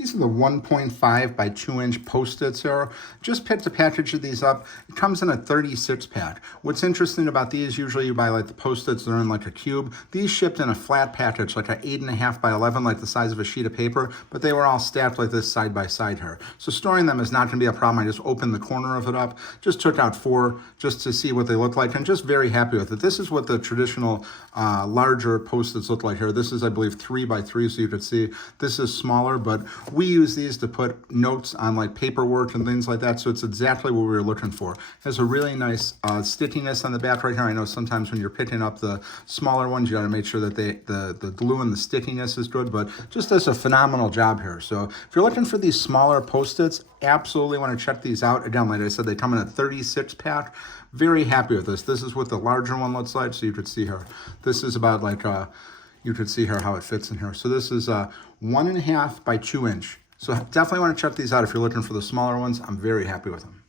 These are the 1.5 by 2 inch Post-its here. Just picked a package of these up. It comes in a 36 pack. What's interesting about these, usually you buy like the Post-its, they're in like a cube. These shipped in a flat package, like an 8.5 by 11, like the size of a sheet of paper, but they were all stacked like this side by side here. So storing them is not gonna be a problem. I just opened the corner of it up, just took out 4 just to see what they look like, and just very happy with it. This is what the traditional larger Post-its look like here. This is, I believe, 3 by 3, so you could see this is smaller, but we use these to put notes on like paperwork and things like that, so it's exactly what we were looking for. It has a really nice stickiness on the back right here. I know sometimes when you're picking up the smaller ones, you gotta make sure that the glue and the stickiness is good, but just does a phenomenal job here. So if you're looking for these smaller Post-its, absolutely want to check these out. Again, like I said, they come in a 36 pack. Very happy with this. This is what the larger one looks like, so you could see here. This is about like you could see here how it fits in here. So this is 1.5 by 2 inch. So definitely want to check these out if you're looking for the smaller ones. I'm very happy with them.